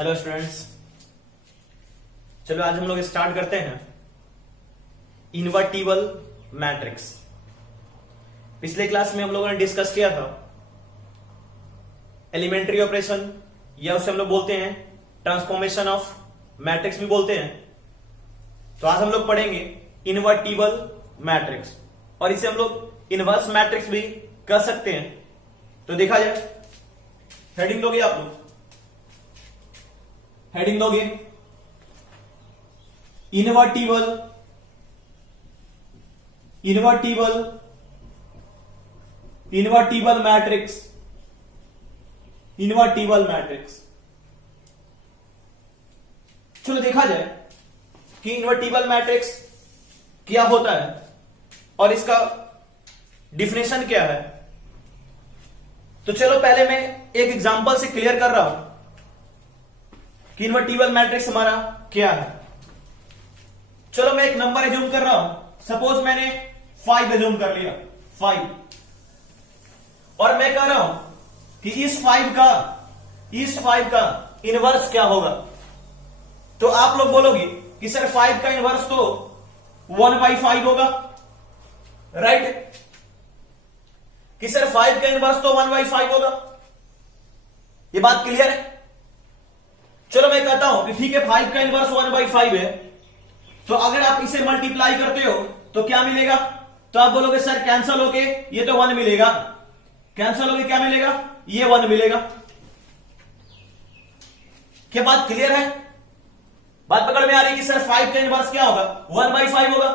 Hello students, चलो आज हम लोग स्टार्ट करते हैं इन्वर्टिबल मैट्रिक्स। पिछले क्लास में हम लोगों ने डिस्कस किया था एलिमेंट्री ऑपरेशन, या उसे हम लोग बोलते हैं ट्रांसफॉर्मेशन ऑफ मैट्रिक्स भी बोलते हैं। तो आज हम लोग पढ़ेंगे इन्वर्टिबल मैट्रिक्स, और इसे हम लोग इनवर्स मैट्रिक्स भी कर सकते हैं। तो देखा जाए, हेडिंग दोगे आप लोग, हेडिंग दोगे invertible invertible invertible matrix, invertible matrix. चलो देखा जाए कि इन्वर्टिबल मैट्रिक्स क्या होता है और इसका डिफिनेशन क्या है। तो चलो पहले मैं एक एग्जांपल से क्लियर कर रहा हूं कि इन्वर्टिबल मैट्रिक्स हमारा क्या है। चलो मैं एक नंबर एज्यूम कर रहा हूं, सपोज मैंने 5 एज्यूम कर लिया, 5, और मैं कह रहा हूं कि इस 5 का इनवर्स क्या होगा। तो आप लोग बोलोगे कि सर 5 का इनवर्स तो 1/5 होगा, राइट? कि सर 5 का इनवर्स तो 1/5 होगा। ये बात क्लियर है? चलो मैं कहता हूं कि ठीक है, 5 का इनवर्स 1/5 है, तो अगर आप इसे मल्टीप्लाई करते हो तो क्या मिलेगा? तो आप बोलोगे सर कैंसल होके ये तो 1 मिलेगा, कैंसल होके क्या मिलेगा? ये 1 मिलेगा। क्या बात क्लियर है? बात पकड़ में आ रही है कि सर 5 का इनवर्स क्या होगा? 1/5 होगा।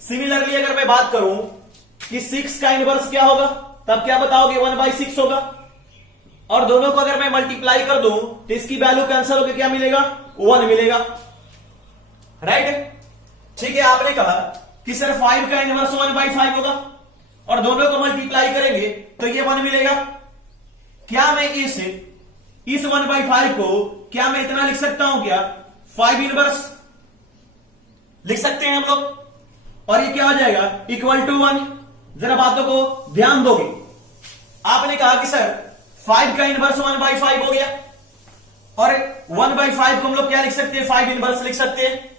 सिमिलरली अगर मैं बात करूं कि 6 का इनवर्स क्या होगा, तब क्या बताओगे? 1/6 होगा। और दोनों को अगर मैं मल्टीप्लाई कर दूं तो इसकी वैल्यू कैंसिल होकर क्या मिलेगा? 1 मिलेगा, राइट? ठीक है, आपने कहा कि सर 5 का इनवर्स 1/5 होगा और दोनों को मल्टीप्लाई करेंगे तो ये 1 मिलेगा। क्या मैं इस 1/5 को क्या मैं इतना लिख सकता हूं? क्या 5 इनवर्स लिख सकते हैं हम लोग? और ये क्या हो जाएगा? Equal to 1। जरा बातों को ध्यान दोगे। आपने कहा कि सर 5 का इनवर्स 1/5 हो गया, और 1/5 को हम लोग क्या लिख सकते हैं? 5 इनवर्स लिख सकते हैं।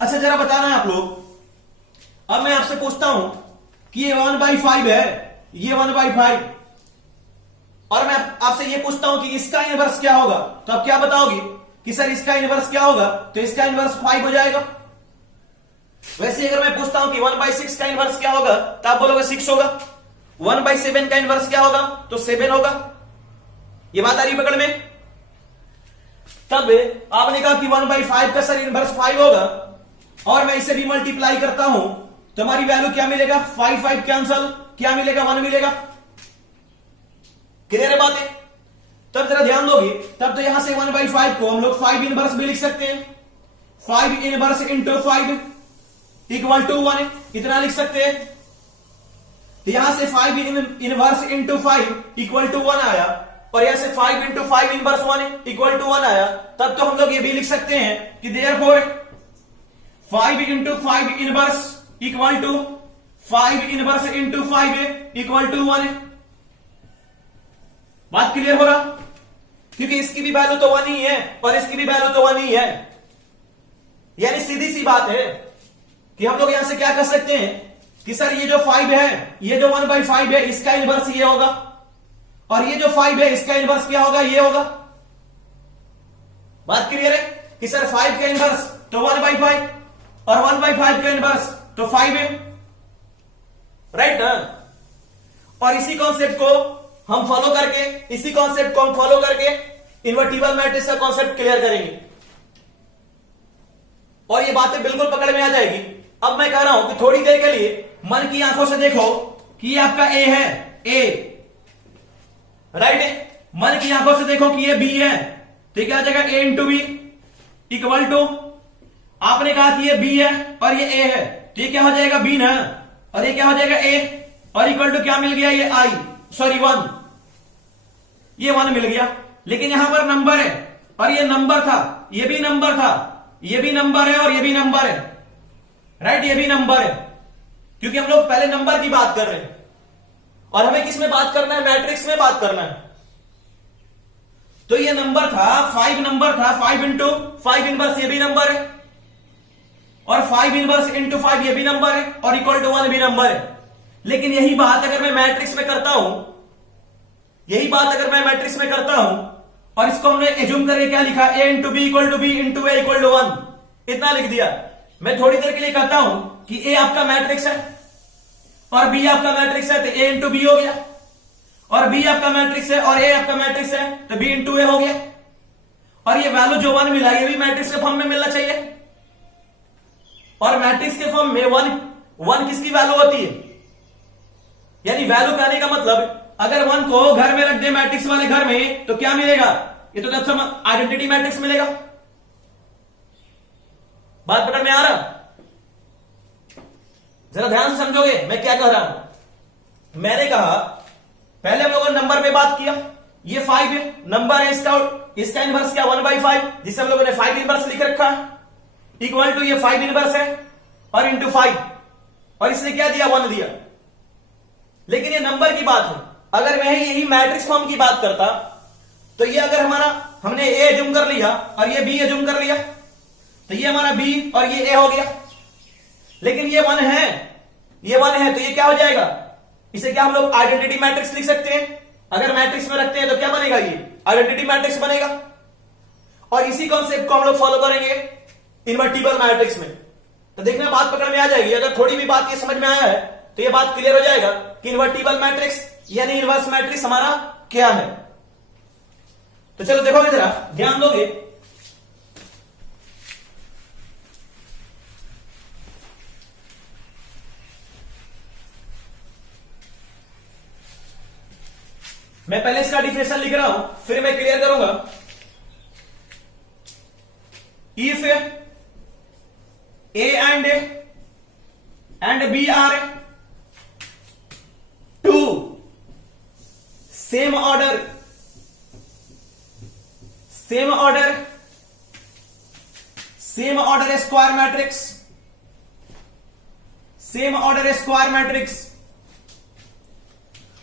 अच्छा जरा बताना है आप लोग, अब मैं आपसे पूछता हूं कि ये 1/5 है, ये 1/5, और मैं आपसे ये पूछता हूं कि इसका इनवर्स क्या होगा, तो आप क्या बताओगे कि सर इसका इनवर्स क्या होगा? तो इसका इनवर्स 5 हो जाएगा। वैसे अगर मैं पूछता हूं कि 1/6 का इनवर्स क्या होगा, तो आप बोलोगे 6 होगा। 1/7 का इनवर्स क्या होगा? तो 7 होगा। ये बात आ रही पकड़ में? तब आपने कहा कि 1/5 का सर इनवर्स 5 होगा, और मैं इसे भी मल्टीप्लाई करता हूं तो हमारी वैल्यू क्या मिलेगा? 5 कैंसल, क्या मिलेगा? 1 मिलेगा। क्लियर है बातें? तब जरा ध्यान दोगे, तब तो यहां से 1/5 को हम लोग 5 इनवर्स भी लिख सकते हैं। 5 इनवर्स इंटू 5 इक्वल टू 1, इतना लिख सकते हैं। तो यहां से 5 इनवर्स इंटू 5 इक्वल टू 1 आया, और यहां से 5 इंटू 5 इनवर्स 1 इक्वल टू 1 आया। तब तो हम लोग ये भी लिख सकते हैं कि therefore 5 into 5 inverse equal to 5 inverse into 5 equal to 1। बात क्लियर हो रहा? क्योंकि इसकी भी वैल्यू तो 1 ही है और इसकी भी वैल्यू तो 1 ही है। यानी सीधी सी बात है कि हम लोग यहां से क्या कर सकते हैं कि सर ये जो 5 है, ये जो 1/5 है, इसका इनवर्स ये होगा, और ये जो 5 है इसका इनवर्स क्या होगा? ये होगा। बात क्लियर है कि सर 5 का इनवर्स तो 1/5 और 1/5 का इनवर्स तो 5 है, राइट ना? और इसी कॉन्सेप्ट को हम फॉलो करके इन्वर्टिबल मैट्रिक्स का कॉन्सेप्ट क्लियर करेंगे, और ये बातें बिल्कुल पकड़ में आ जाएगी। अब मैं कह रहा हूं कि थोड़ी देर के लिए मन की आंखों से देखो कि ये आपका ए है, ए, राइट है? मन की आंखों से देखो कि ये बी है, तो क्या आ जाएगा? ए इंटू बी इक्वल टू, आपने कहा कि ये बी है और ये ए है, तो ये क्या हो जाएगा? बी ना, और ये क्या हो जाएगा? ए, और इक्वल टू क्या मिल गया? ये आई, सॉरी 1, ये 1 मिल गया। लेकिन यहां पर नंबर है, और ये नंबर था, ये भी नंबर था, ये भी नंबर है और ये भी नंबर है, राइट? ये भी नंबर है, क्योंकि हम लोग पहले नंबर की बात कर रहे हैं, और हमें किस में बात करना है? मैट्रिक्स में बात करना है। तो ये नंबर था 5 नंबर था 5 इंटू 5 इनवर्स ये भी नंबर है और 5 इनवर्स इंटू 5 ये भी नंबर है और इक्वल टू 1 भी नंबर है। लेकिन यही बात अगर मैं मैट्रिक्स में करता हूं, यही बात अगर मैं मैट्रिक्स में करता हूं और इसको हमने एज्यूम करके क्या लिखा, a into B equal to B into A equal to 1, इतना लिख दिया। मैं थोड़ी देर के लिए कहता हूं कि a आपका मैट्रिक्स है और b आपका मैट्रिक्स है तो a इंटू बी हो गया, और b आपका मैट्रिक्स है और a आपका मैट्रिक्स है तो b इंटू ए हो गया। और ये वैल्यू जो 1 मिला ये भी मैट्रिक्स के फॉर्म में मिलना चाहिए, और मैट्रिक्स के फॉर्म में 1 किसकी वैल्यू होती है, यानी वैल्यू कहने का मतलब अगर 1 को घर में रख दे मैट्रिक्स वाले घर में तो क्या मिलेगा, ये तो आइडेंटिटी मैट्रिक्स मिलेगा। बात पकड़ में आ रहा, जरा ध्यान से समझोगे मैं क्या कह रहा हूं। मैंने कहा पहले हम लोगों ने नंबर में बात किया, ये 5 है नंबर है, इसका इनवर्स क्या 1/5 जिसे हम लोगों ने 5 इनवर्स लिख रखा है, इक्वल टू ये 5 इनवर्स है और इंटू 5, और इसने क्या दिया 1 दिया। लेकिन ये नंबर की बात है, अगर मैं यही मैट्रिक्स फॉर्म की बात करता तो ये अगर हमने ए एज्यूम कर लिया और ये बी एज्यूम कर लिया तो ये हमारा बी और ये ए हो गया। लेकिन ये 1 है, ये 1 है तो ये क्या हो जाएगा, इसे क्या हम लोग आइडेंटिटी मैट्रिक्स लिख सकते हैं। अगर मैट्रिक्स में रखते हैं तो क्या बनेगा, ये आइडेंटिटी मैट्रिक्स बनेगा। और इसी कॉन्सेप्ट को हम लोग फॉलो करेंगे इनवर्टिबल मैट्रिक्स में। तो देखना बात पकड़ में आ जाएगी, अगर थोड़ी भी बात ये समझ में आया है तो ये बात क्लियर हो जाएगा कि इनवर्टिबल मैट्रिक्स यानी इनवर्स मैट्रिक्स हमारा क्या है। तो चलो देखोगे जरा ध्यान दोगे, मैं पहले इसका डिफिनेशन लिख रहा हूं फिर मैं क्लियर करूंगा। If A and B are two same order square matrix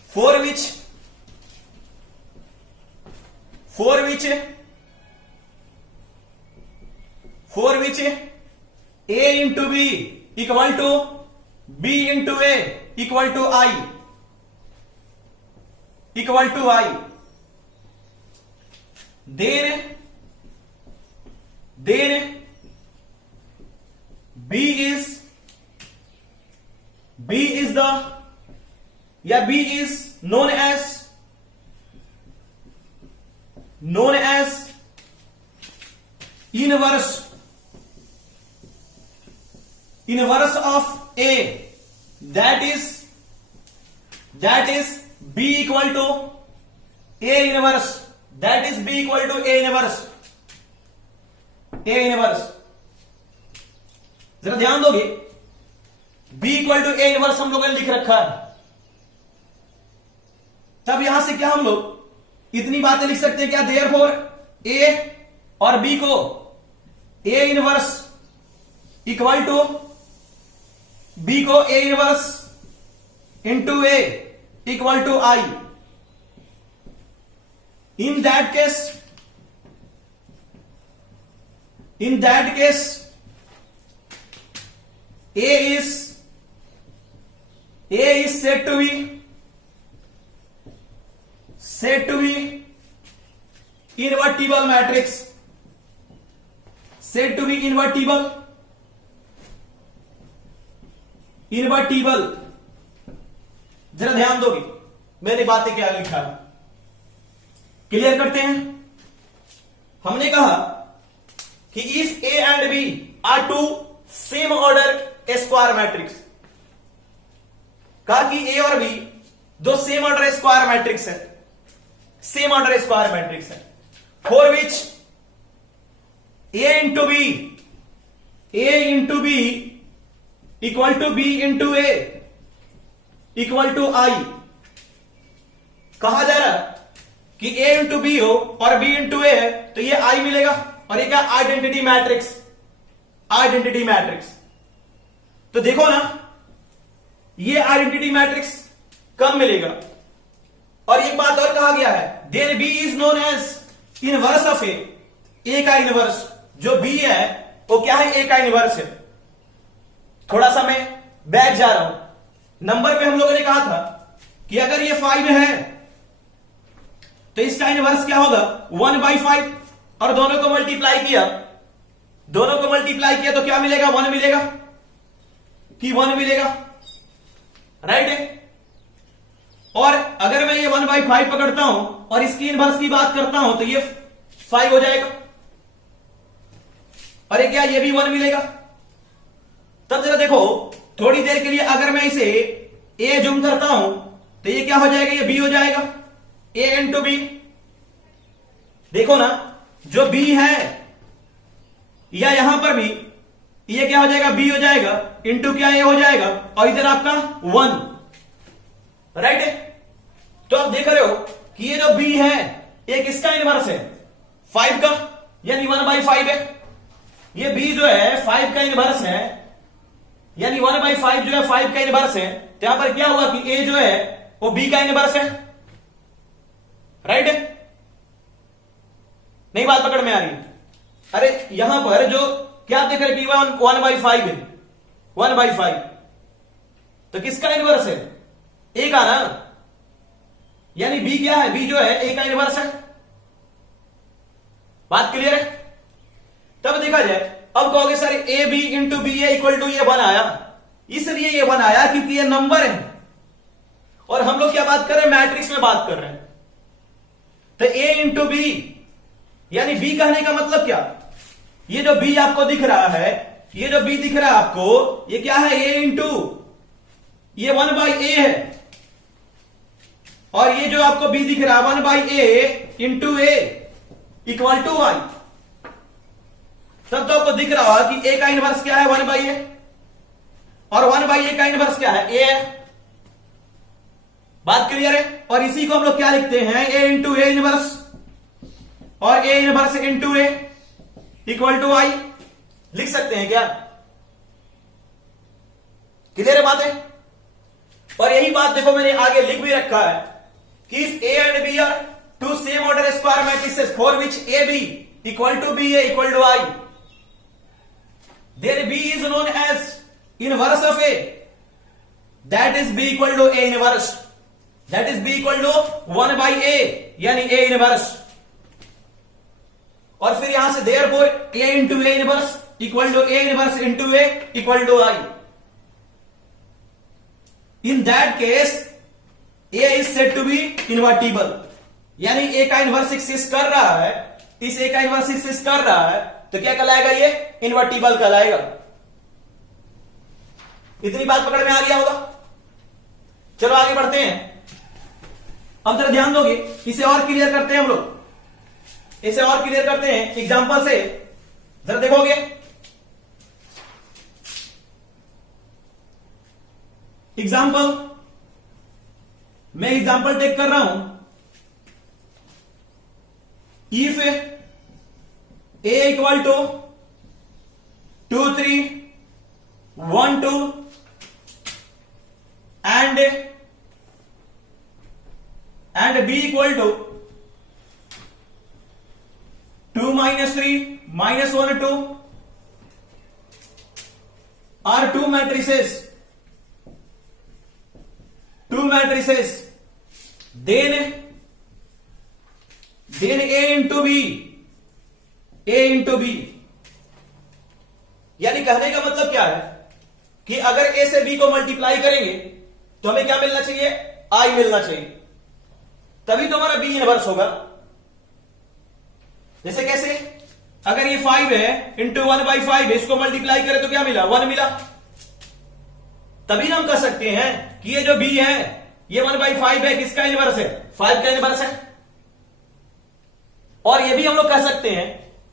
for which a into b equal to b into a equal to I then b is known as inverse of a, that is b equal to a inverse, that is b equal to a inverse। जरा ध्यान दोगे, b equal to A inverse हम लोगों ने लिख रखा है, तब यहां से क्या हम लोग इतनी बातें लिख सकते हैं क्या, देयरफॉर ए और बी को A inverse equal to B को A inverse into A equal to I. In that case A is said to be invertible matrix, invertible। जरा ध्यान दोगे मैंने बातें क्या लिखा है, क्लियर करते हैं। हमने कहा कि if A and B are two same order square matrix, कहा कि ए और बी दो सेम ऑर्डर स्क्वायर मैट्रिक्स है, for which A into B equal to B into A equal to I. कहा जा रहा कि ए इंटू बी हो और बी इंटू ए है तो ये आई मिलेगा, और ये क्या आइडेंटिटी मैट्रिक्स। तो देखो ना ये आइडेंटिटी मैट्रिक्स कब मिलेगा। और एक बात और कहा गया है, then B is known as inverse of A का इनवर्स जो बी है वो क्या है, ए का इनवर्स है। थोड़ा सा मैं बैक जा रहा हूं। नंबर पे हम लोगों ने कहा था कि अगर ये 5 है तो इसका इनवर्स क्या होगा, 1/5, और दोनों को मल्टीप्लाई किया, तो क्या मिलेगा, 1 मिलेगा कि 1 मिलेगा, राइट है। और अगर मैं ये 1/5 पकड़ता हूं और इसकी इनवर्स की बात करता हूं तो ये 5 हो जाएगा, और ये भी 1 मिलेगा। तब जरा देखो थोड़ी देर के लिए अगर मैं इसे a जूम करता हूं तो ये क्या हो जाएगा, ये b हो जाएगा, a इंटू बी। देखो ना, जो b है या यहां पर भी ये क्या हो जाएगा, b हो जाएगा, इंटू क्या a हो जाएगा, और इधर आपका 1, राइट है। तो आप देख रहे हो कि ये जो b है ये किसका इनवर्स है, 5 का, यानी 1/5 है। ये b जो है 5 का इनवर्स है, यानी 1/5 जो है 5 का इनवर्स है। तो यहां पर क्या हुआ कि a जो है वो b का इनवर्स है, राइट है। नहीं बात पकड़ में आ रही? अरे यहां पर जो क्या देख रहे कि 1/5 है, 1/5, तो किसका इनवर्स है, a का ना, यानी b क्या है, b जो है a का इनवर्स है। बात क्लियर है? तब देखा जाए, अब कहोगे sir A B into B equal to ये 1 आया, इसलिए ये 1 आया क्योंकि ये नंबर है, और हम लोग क्या बात कर रहे हैं, मैट्रिक्स में बात कर रहे हैं। तो ए इंटू बी, यानी बी कहने का मतलब क्या, ये जो बी आपको दिख रहा है, ये जो बी दिख रहा है आपको, ये क्या है, ए इंटू ये 1/a है, और ये जो आपको बी दिख रहा है 1/a into A equal to Y. तब तो आपको दिख रहा होगा कि a का इनवर्स क्या है, 1/a, और 1/a का इनवर्स क्या है, a है। बात क्लियर है? और इसी को हम लोग क्या लिखते हैं, a इंटू ए इनवर्स, और a inverse into A equal to I लिख सकते हैं क्या? क्लियर है बात है? और यही बात देखो मैंने आगे लिख भी रखा है कि if a and b are two same order square matrices for which a b equal to b a equal to I, then b is known as inverse of a, that is b equal to a inverse, that is b equal to 1/a, यानी a inverse। और फिर यहां से therefore a into a inverse equal to a inverse into a equal to I। In that case a is said to be invertible, यानी a का inverse exist कर रहा है, इस a का इनवर्स एक्सिस्ट कर रहा है, तो क्या कहलाएगा, ये इन्वर्टिबल कहलाएगा। इतनी बात पकड़ में आ गया होगा? चलो आगे बढ़ते हैं। अब जरा ध्यान दोगे, इसे और क्लियर करते हैं हम लोग, इसे और क्लियर करते हैं एग्जांपल से, जरा देखोगे। एग्जांपल, मैं एग्जांपल टेक कर रहा हूं, if a equal to 2 3 1 2 and b equal to 2 minus 3 minus 1 2 are two matrices, then a into b, a into B, यानी कहने का मतलब क्या है कि अगर a से b को मल्टीप्लाई करेंगे तो हमें क्या मिलना चाहिए, I मिलना चाहिए, तभी तो हमारा b इनवर्स होगा। जैसे कैसे, अगर ये 5 है इंटू 1/5, इसको मल्टीप्लाई करें तो क्या मिला, 1 मिला। तभी ना हम कह सकते हैं कि ये जो b है ये 1/5 है, किसका इनवर्स है, 5 का इनवर्स है। और ये भी हम लोग कह सकते हैं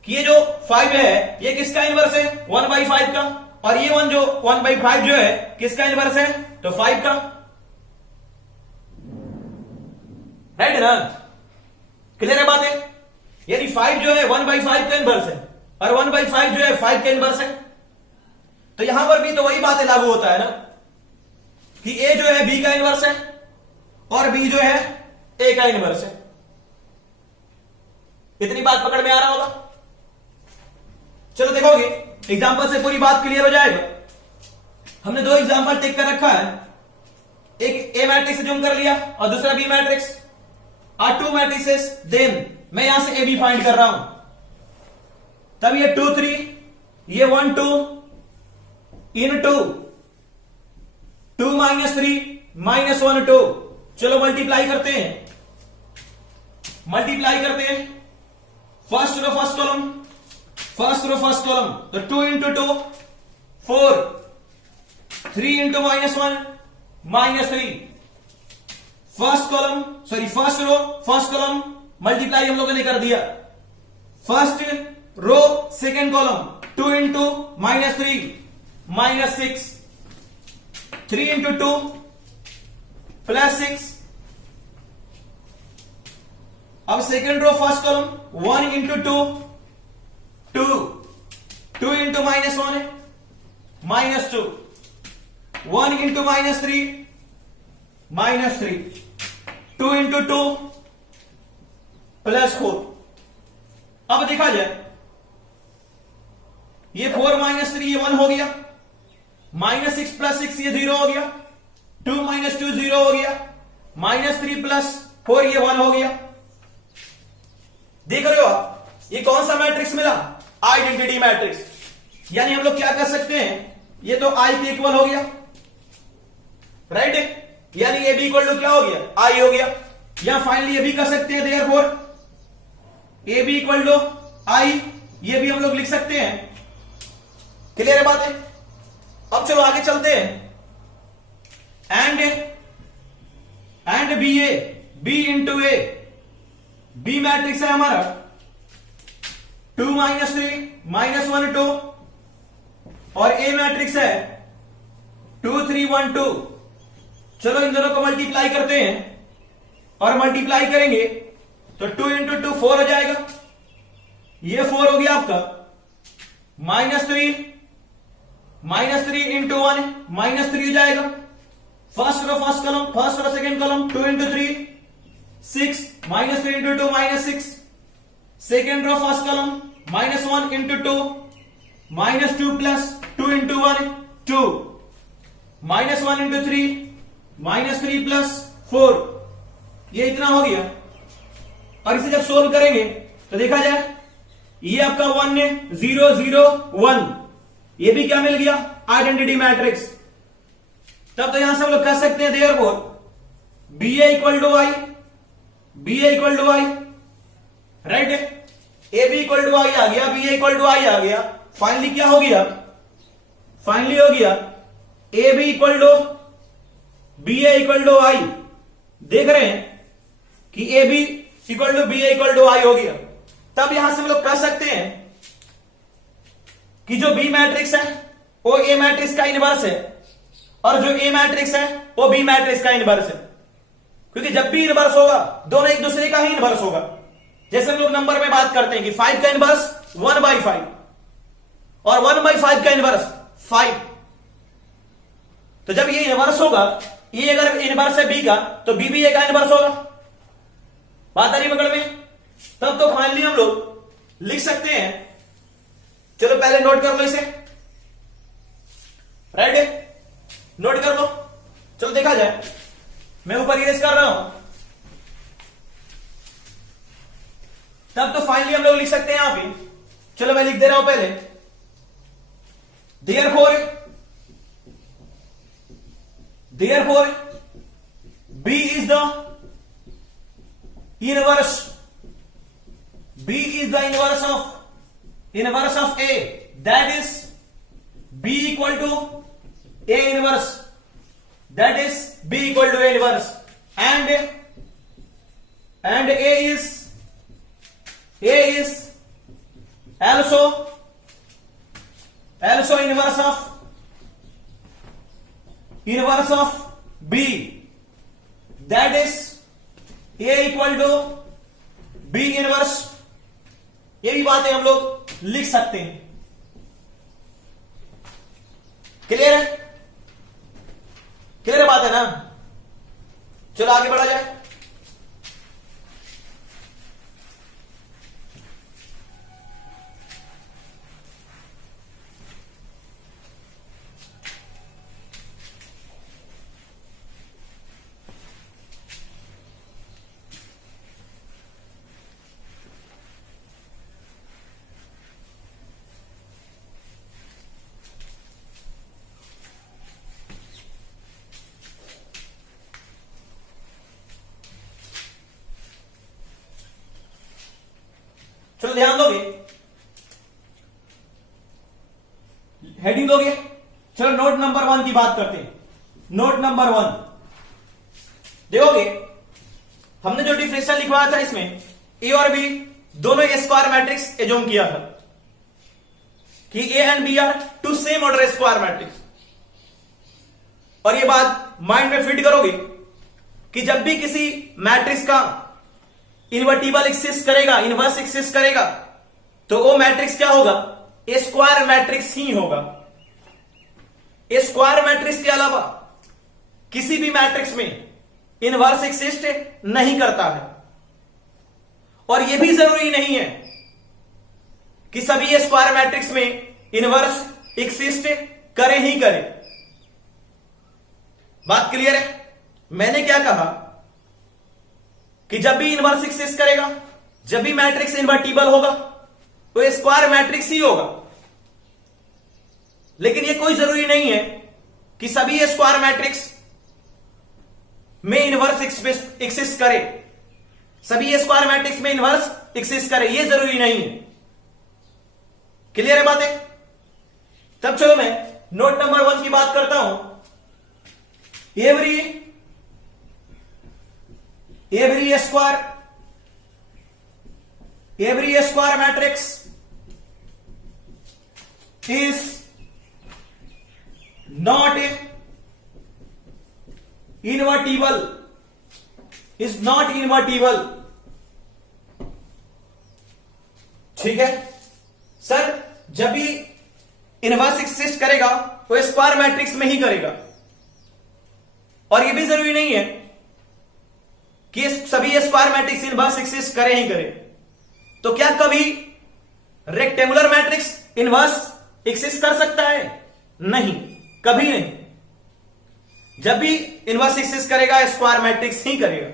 कि ये जो 5 है ये किसका इनवर्स है, 1/5 का, और ये 1/5 जो है किसका इनवर्स है, तो 5 का, राइट है ना? क्लियर है बात है? यानी 5 जो है 1/5 का इनवर्स है, और 1/5 जो है 5 का इनवर्स है। तो यहां पर भी तो वही बातें लागू होता है ना कि a जो है b का इनवर्स है, और b जो है a का इनवर्स है। इतनी बात पकड़ में आ रहा होगा? चलो देखोगे एग्जांपल से पूरी बात क्लियर हो जाएगा। हमने दो एग्जांपल टिक कर रखा है, एक ए मैट्रिक्स जूम कर लिया और दूसरा B matrix, are two matrices, then मैं यहां से ए बी फाइंड कर रहा हूं। तब ये 2 3, ये 1 2 इन 2, 2 -3 -1 2। चलो मल्टीप्लाई करते हैं, फर्स्ट रो फर्स्ट कॉलम, तो 2 × 2 4, 3 × -1 -3। First row first column multiply हम लोगों ने कर दिया, फर्स्ट रो सेकेंड कॉलम 2 × -3 -6, 3 × 2 +6। अब सेकेंड रो फर्स्ट कॉलम 1 × 2 2, 2 × -1 -2, 1 × -3 -3, 2 × 2 +4। अब देखा जाए ये 4 -3 ये 1 हो गया, -6 + 6 ये 0 हो गया, 2 - 2 0 हो गया, -3 + 4 ये 1 हो गया। देख रहे हो आप ये कौन सा मैट्रिक्स मिला? Identity matrix. यानी हम लोग क्या कर सकते हैं, ये तो आई के इक्वल हो गया, राइट? यानी ए बी इक्वल टू क्या हो गया? आई हो गया। या फाइनली ये भी कर सकते हैं, therefore A B equal to I, ये भी हम लोग लिख सकते हैं। क्लियर है बात है? अब चलो आगे चलते हैं। And B A, B into A, B matrix है हमारा 2 -3 -1 2, और ए मैट्रिक्स है 2 3 1 2। चलो इन दोनों को मल्टीप्लाई करते हैं, और मल्टीप्लाई करेंगे तो 2 × 2 4 हो जाएगा, ये 4 हो गया आपका, -3 × 1 -3 हो जाएगा। First row first column, first row second column 2 × 3 6, -3 × 2 -6, second row first column -1 × 2 -2 + 2 × 1 2, -1 × 3 -3 + 4, ये इतना हो गया। और इसे जब सोल्व करेंगे तो देखा जाए ये आपका 1 0 0 1, ये भी क्या मिल गया? Identity matrix. तब तो यहां से हम लोग कह सकते हैं therefore B A equal to I, right? A B equal to I आ गया, B A equal to I आ गया। फाइनली क्या हो गया? फाइनली हो गया A B equal to B A equal to I. देख रहे हैं कि A B equal to B A equal to I हो गया। तब यहां से हम लोग कह सकते हैं कि जो बी मैट्रिक्स है वो ए मैट्रिक्स का इनवर्स है, और जो ए मैट्रिक्स है वो बी मैट्रिक्स का इनवर्स है। क्योंकि जब भी इनवर्स होगा दोनों एक दूसरे का ही इनवर्स होगा। जैसे हम लोग नंबर में बात करते हैं कि 5 का इनवर्स 1/5 और 1/5 का इनवर्स 5। तो जब ये इनवर्स होगा, ये अगर इनवर्स है बी का तो बी भी ए का इनवर्स होगा। बात आ रही पकड़ में? तब तो फाइनली हम लोग लिख सकते हैं, चलो पहले नोट कर लो इसे, राइट? नोट कर लो। चलो देखा जाए, मैं ऊपर इरेज कर रहा हूं। तब तो फाइनली हम लोग लिख सकते हैं यहां पे, चलो मैं लिख दे रहा हूं पहले, therefore B is the inverse, B is the inverse of A, that is B equal to A inverse, that is B equal to A inverse, and A is also inverse of B, that is A equal to B inverse। ये भी बातें हम लोग लिख सकते हैं। Clear है? Clear बात है ना? चलो आगे बढ़ा जाए। ध्यान दोगे, हेडिंग दोगे। चलो नोट नंबर 1 की बात करते हैं। नोट नंबर 1 देखोगे, हमने जो डिफरेंशियल लिखवाया था इसमें ए और बी दोनों स्क्वायर मैट्रिक्स एज्यूम किया था कि A and B are two same order square matrix. और ये बात माइंड में फिट करोगे कि जब भी किसी मैट्रिक्स का इन्वर्टिबल एक्सिस्ट करेगा, इनवर्स एक्सिस्ट करेगा, तो वो मैट्रिक्स क्या होगा, स्क्वायर मैट्रिक्स ही होगा। स्क्वायर मैट्रिक्स के अलावा किसी भी मैट्रिक्स में इनवर्स एक्सिस्ट नहीं करता है। और यह भी जरूरी नहीं है कि सभी स्क्वायर मैट्रिक्स में इनवर्स एक्सिस्ट करे ही करे। बात क्लियर है? मैंने क्या कहा कि जब भी इनवर्स एक्सिस्ट करेगा, जब भी मैट्रिक्स इन्वर्टिबल होगा, तो स्क्वायर मैट्रिक्स ही होगा। लेकिन यह कोई जरूरी नहीं है कि सभी स्क्वायर मैट्रिक्स में इनवर्स एक्सिस्ट करे, सभी स्क्वायर मैट्रिक्स में इनवर्स एक्सिस्ट करे, यह जरूरी नहीं है। क्लियर है बातें? तब चलो मैं नोट नंबर 1 की बात करता हूं। every square matrix is not invertible, ठीक है सर। जब भी इनवर्स एक्सिस्ट करेगा वो स्क्वायर मैट्रिक्स में ही करेगा। और यह भी जरूरी नहीं है कि सभी स्क्वायर मैट्रिक्स इनवर्स एक्सिस्ट करे ही करे। तो क्या कभी रेक्टेंगुलर मैट्रिक्स इनवर्स एक्सिस्ट कर सकता है? नहीं, कभी नहीं। जब भी इनवर्स एक्सिस्ट करेगा स्क्वायर मैट्रिक्स ही करेगा।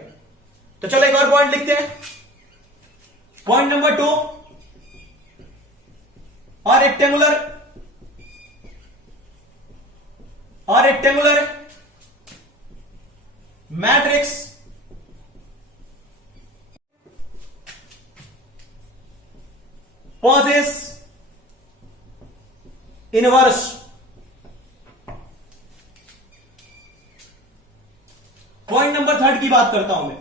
तो चलो एक और पॉइंट लिखते हैं। पॉइंट नंबर 2, और rectangular matrix possess inverse। Point number 3 की बात करता हूं मैं।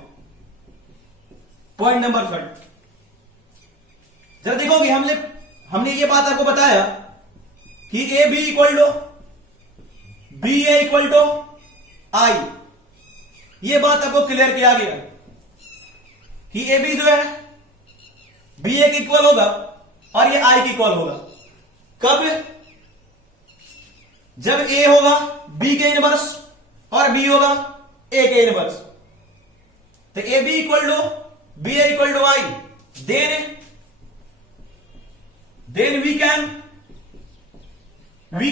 पॉइंट नंबर 3 जरा देखोगे, हमने ये बात आपको बताया कि A B equal to B A equal to I. ये बात आपको क्लियर किया गया कि ए बी जो है बी ए के इक्वल होगा और ये आई के इक्वल होगा। कब? जब ए होगा बी के इनवर्स और बी होगा ए के इनवर्स। तो A B equal to B A equal to I, then we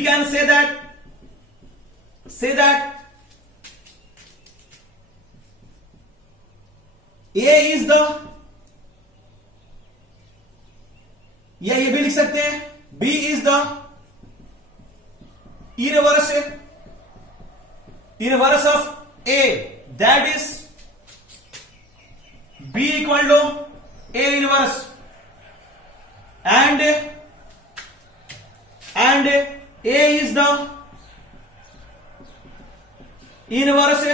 can say that A is the, या ये भी लिख सकते हैं B is the inverse of A, that is B equal to A inverse, and A is the inverse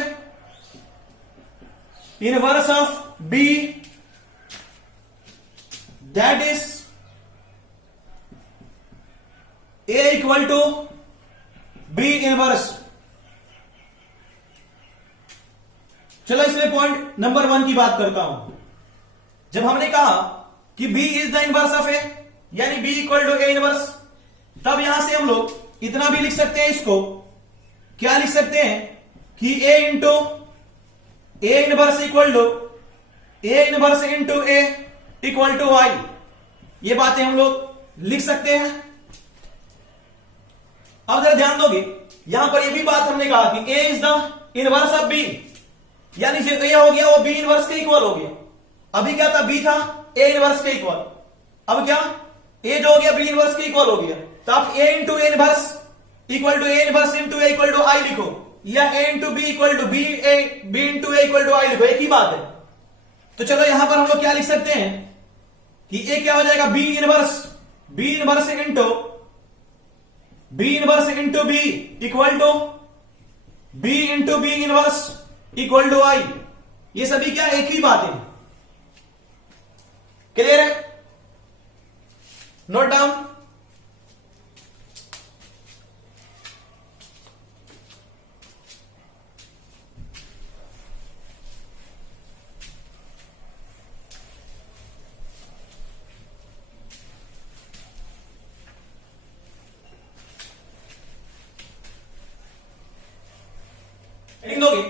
of B, that is A equal to B inverse। चलो इसमें point number 1 की बात करता हूं। जब हमने कहा कि B is the inverse of A, यानी B equal to A inverse, तब यहां से हम लोग इतना भी लिख सकते हैं, इसको क्या लिख सकते हैं कि A into A inverse equal to A inverse into A equal to Y। ये बातें हम लोग लिख सकते हैं। अब जरा ध्यान दोगे, यहां पर ये भी बात हमने कहा कि A is the inverse of B, यानी जो A हो गया वो B इनवर्स के इक्वल हो गया। अभी क्या था, B था A इनवर्स के इक्वल। अब क्या, A जो हो गया B इनवर्स के इक्वल हो गया। तो आप A into A inverse equal to A inverse into A equal to I लिखो, या A into B equal to B into A equal to I लिखो, एक ही बात है। तो चलो यहां पर हम लोग क्या लिख सकते हैं कि ए क्या हो जाएगा, B inverse into B equal to B into B inverse equal to I. ये सभी क्या एक ही बात है। क्लियर है? Note down. हेडिंग दोगे?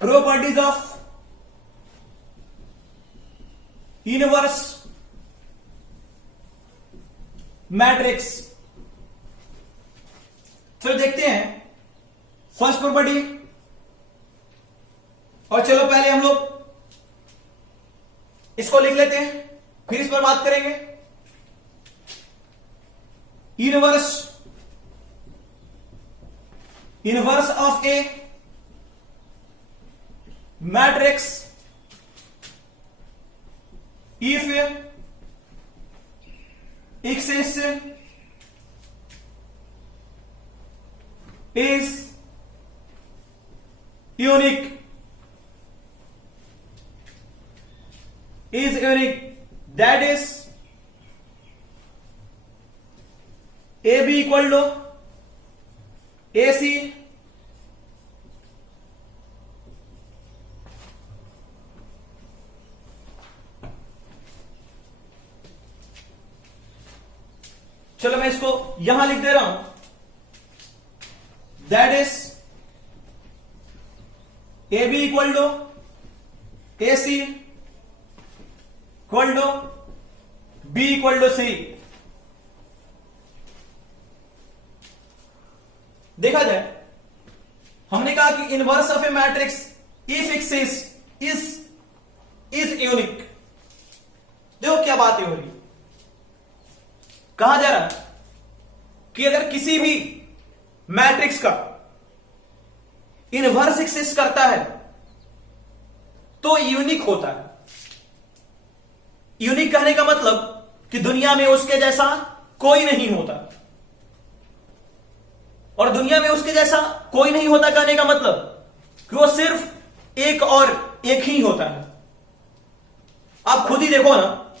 properties of inverse matrix. चलो देखते हैं फर्स्ट प्रॉपर्टी। और चलो पहले हम लोग इसको लिख लेते हैं, फिर इस पर बात करेंगे। Inverse of a matrix if exist is unique that is AB equal to AC चलो मैं इसको यहां लिख दे रहा हूं, that is AB equal to AC equal to B equal to C. देखा जाए, हमने कहा कि inverse of a matrix if exist is unique. देखो क्या बात है हो रही, कहा जा रहा कि अगर किसी भी मैट्रिक्स का इनवर्स एक्सिस्ट करता है तो यूनिक होता है। यूनिक कहने का मतलब कि दुनिया में उसके जैसा कोई नहीं होता, और दुनिया में उसके जैसा कोई नहीं होता कहने का मतलब कि वो सिर्फ एक और एक ही होता है। आप खुद ही देखो ना,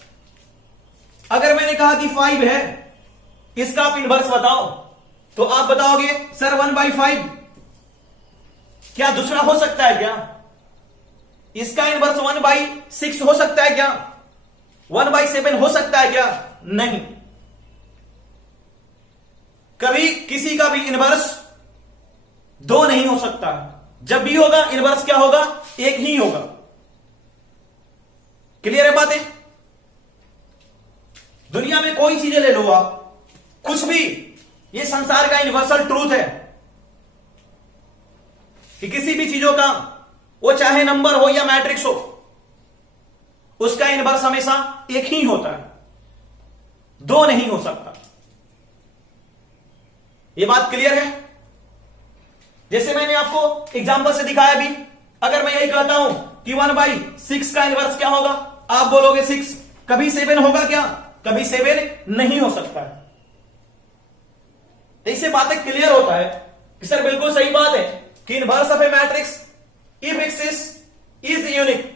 अगर मैंने कहा कि 5 है, इसका आप इनवर्स बताओ, तो आप बताओगे सर 1/5। क्या दूसरा हो सकता है क्या? इसका इनवर्स 1/6 हो सकता है क्या? 1/7 हो सकता है क्या? नहीं। कभी किसी का भी इनवर्स 2 नहीं हो सकता। जब भी होगा इनवर्स क्या होगा? एक ही होगा। क्लियर है बातें? दुनिया में कोई चीजें ले लो आप, कुछ भी, ये संसार का यूनिवर्सल ट्रूथ है कि किसी भी चीजों का, वो चाहे नंबर हो या मैट्रिक्स हो, उसका इनवर्स हमेशा एक ही होता है, 2 नहीं हो सकता। यह बात क्लियर है? जैसे मैंने आपको एग्जांपल से दिखाया भी, अगर मैं यही कहता हूं कि 1/6 का इनवर्स क्या होगा, आप बोलोगे 6। कभी 7 होगा क्या? कभी 7 नहीं हो सकता है। तो इससे बातें क्लियर होता है कि सर बिल्कुल सही बात है कि inverse of a matrix if exist is unique.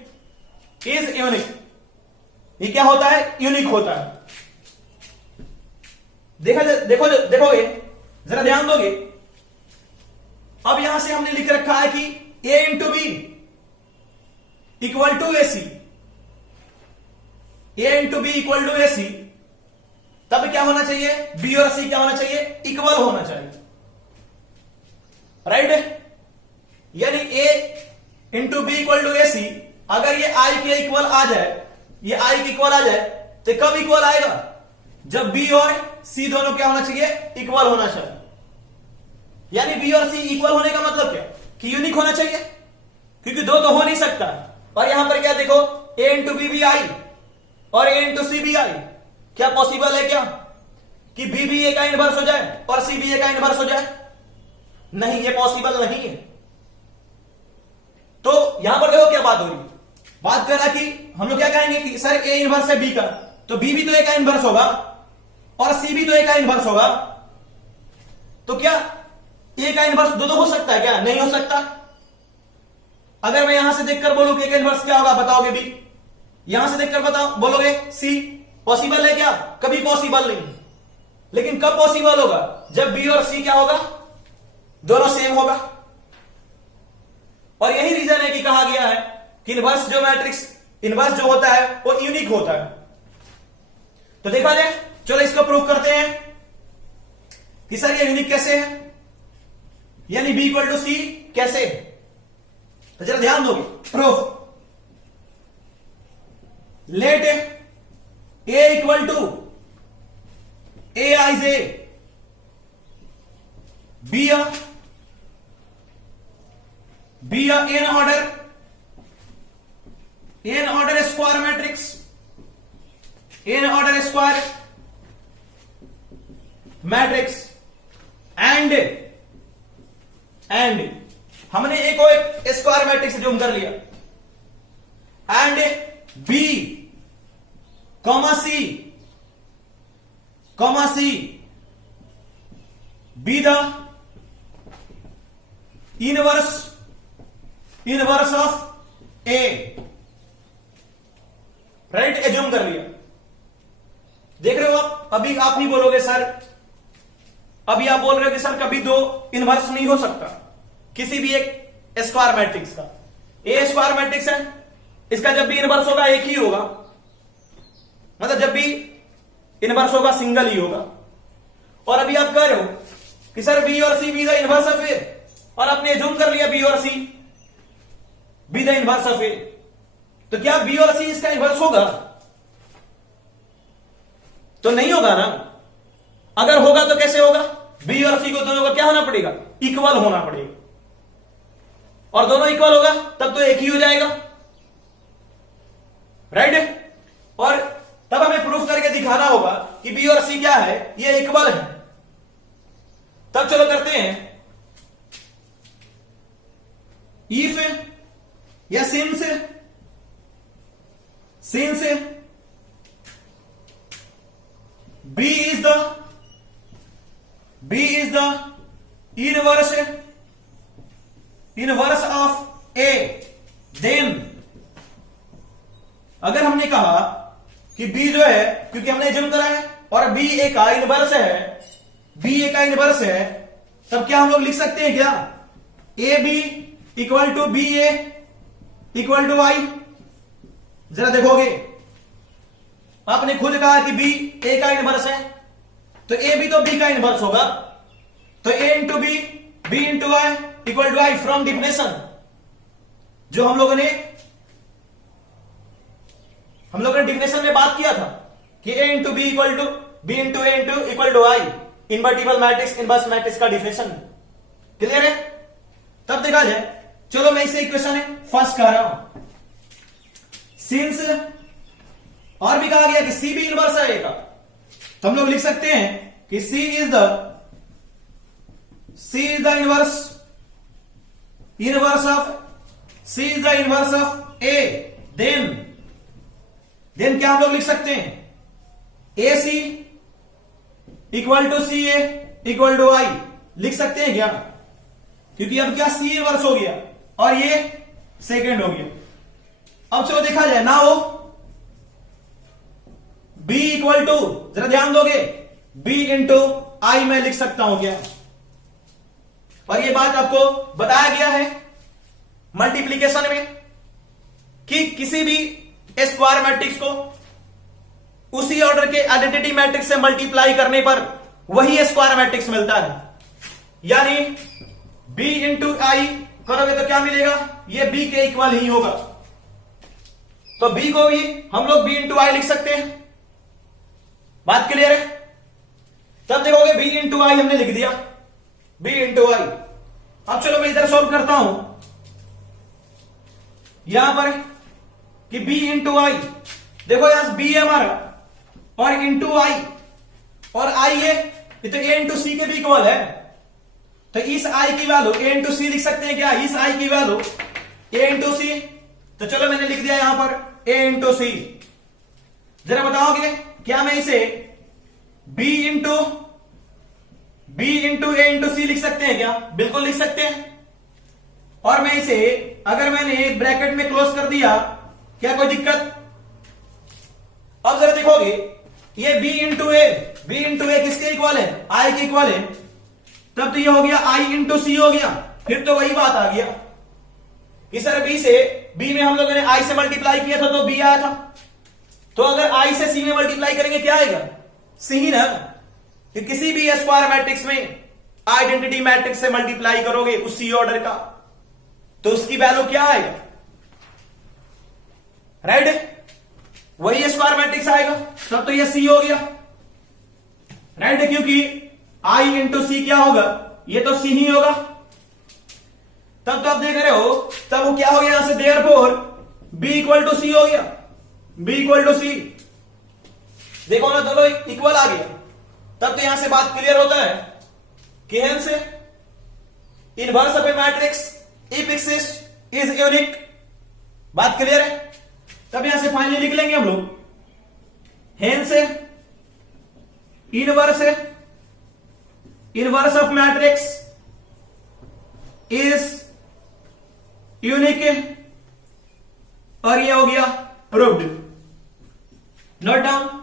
ये क्या होता है? यूनिक होता है। देखोगे, जरा ध्यान दोगे। अब यहां से हमने लिख रखा है कि A into B equal to AC। A into B equal to AC, तब क्या होना चाहिए? B और C क्या होना चाहिए? इक्वल होना चाहिए, राइट? यानी A into B equal to AC, अगर ये I के इक्वल आ जाए, ये I के इक्वल आ जाए, तो कब इक्वल आएगा? जब B और C दोनों क्या होना चाहिए? इक्वल होना चाहिए। यानी B और C इक्वल होने का मतलब क्या? कि यूनिक होना चाहिए, क्योंकि 2 तो हो नहीं सकता। और यहां पर क्या देखो, A इंटू बी भी आई और A इंटू सी भी आई। क्या पॉसिबल है क्या कि B भी A का इनवर्स हो जाए और C भी A का इनवर्स हो जाए? नहीं, ये पॉसिबल नहीं है। तो यहां पर देखो क्या बात हो रही है, बात कर रहा कि हम लोग क्या कहेंगे कि सर ए इनवर्स है बी का, तो बी भी तो ए का इनवर्स होगा और सी भी तो ए का इनवर्स होगा। तो क्या ए का इनवर्स दो हो सकता है क्या? नहीं हो सकता। अगर मैं यहां से देखकर बोलूं कि ए का इनवर्स क्या होगा, बताओगे बी, यहां से देखकर बताओ बोलोगे सी, पॉसिबल है क्या? कभी पॉसिबल नहीं। लेकिन कब पॉसिबल होगा? जब बी और सी क्या होगा, दोनों सेम होगा। और यही रीजन है कि कहा गया है कि इनवर्स जो मैट्रिक्स इनवर्स जो होता है वो यूनिक होता है। तो देखा जाए, चलो इसको प्रूव करते हैं कि सर ये यूनिक कैसे है, यानी बी इक्वल टू सी कैसे। तो जरा ध्यान दोगे, proof let A equal to A I J be N order square matrix, N order square matrix and हमने एक को एक स्क्वायर मैट्रिक्स जूम कर लिया, and B comma C be the inverse of A, right, assume कर लिया। देख रहे हो आप, अभी आप नहीं बोलोगे सर, अभी आप बोल रहे हो कि सर कभी दो इनवर्स नहीं हो सकता किसी भी एक स्क्वायर मैट्रिक्स का। ए स्क्वायर मैट्रिक्स है, इसका जब भी इनवर्स होगा एक ही होगा, मतलब जब भी इनवर्स होगा सिंगल ही होगा। और अभी आप कह रहे हो कि सर बी और C be the inverse of A, और आपने एज्यूम कर लिया बी और C be the inverse of A, तो क्या बी और सी इसका इनवर्स होगा? तो नहीं होगा ना। अगर होगा तो कैसे होगा? बी और सी को दोनों को क्या होना पड़ेगा? इक्वल होना पड़ेगा, और दोनों इक्वल होगा तब तो एक ही हो जाएगा, राइट। और तब हमें प्रूफ करके दिखाना होगा कि बी और सी क्या है, ये इक्वल है। तब चलो करते हैं, इफ या since B is the inverse of A, then अगर हमने कहा कि बी जो है, क्योंकि हमने एज्यूम करा है और बी ए का इनवर्स है, बी ए का इनवर्स है, तब क्या हम लोग लिख सकते हैं क्या? A B equal to B A equal to I. जरा देखोगे, आपने खुद कहा कि बी ए का इनवर्स है, तो ए भी तो बी का इनवर्स होगा, तो A into B into I equal to I from definition, जो हम लोगों ने डिफिनेशन में बात किया था कि A into B equal to B into A into equal to I, invertible matrix inverse matrix का डिफिनेशन। क्लियर है? तब देखा जाए, चलो मैं इसे इक्वेशन है फर्स्ट कह रहा हूं, सिंस और भी कहा गया कि सी भी इनवर्स है ए का, तो हम लोग लिख सकते हैं कि C is the inverse of A, then क्या हम लोग लिख सकते हैं? A C equal to C A equal to I लिख सकते हैं क्या? क्योंकि अब क्या सी इनवर्स हो गया और ये सेकेंड हो गया। अब चलो देखा जाए, ना हो बी इक्वल टू, जरा ध्यान दोगे, बी इंटू आई में लिख सकता हूं क्या? और ये बात आपको बताया गया है मल्टीप्लीकेशन में कि किसी भी स्क्वायर मैट्रिक्स को उसी ऑर्डर के आइडेंटिटी मैट्रिक्स से मल्टीप्लाई करने पर वही स्क्वायर मैट्रिक्स मिलता है। यानी b इंटू आई करोगे तो क्या मिलेगा? ये b के इक्वल ही होगा, तो b को भी हम लोग b इंटू आई लिख सकते हैं। बात क्लियर है? तब देखोगे b इंटू आई हमने लिख दिया, b इंटू आई। अब चलो मैं इधर सॉल्व करता हूं, यहां पर कि b इंटू आई, देखो यहां b है हमारा और इंटू आई, और आई है, ये तो a इंटू सी के भी इक्वल है, तो इस आई की वैल्यू ए इंटू सी लिख सकते हैं क्या? इस आई की वैल्यू ए इंटू सी। तो चलो मैंने लिख दिया यहां पर ए इंटू सी। जरा बताओगे क्या मैं इसे बी इंटू ए इंटू सी लिख सकते हैं क्या? बिल्कुल लिख सकते हैं। और मैं इसे अगर मैंने ब्रैकेट में क्लोज कर दिया, क्या कोई दिक्कत? अब जरा देखोगे ये b इंटू ए किसके इक्वल है? आई के इक्वल है। तब तो ये हो गया आई इंटू सी हो गया। फिर तो वही बात आ गया कि सर बी में हम लोगों ने आई से मल्टीप्लाई किया था तो बी आया था। तो अगर आई से सी में मल्टीप्लाई करेंगे क्या आएगा? सी ही ना। कि किसी भी स्क्वायर मैट्रिक्स में आइडेंटिटी मैट्रिक्स से मल्टीप्लाई करोगे उसी ऑर्डर का, तो उसकी वैल्यू क्या आएगा? राइट, वही स्क्वायर मैट्रिक्स आएगा। तब तो ये सी हो गया। राइट, क्योंकि आई इंटू सी क्या होगा? ये तो सी ही होगा। तब तो आप देख रहे हो, तब वो क्या हो गया यहां से? देयरफॉर बी इक्वल टू सी हो गया। बी इक्वल टू सी, देखो ना दोनों इक्वल आ गया। तब तो यहां से बात क्लियर होता है कि hence inverse of a matrix if exist is unique. बात क्लियर है? तब यहां से फाइनली लिख लेंगे हम लोग hence inverse of matrix is unique, और ये हो गया प्रूव्ड। Note down.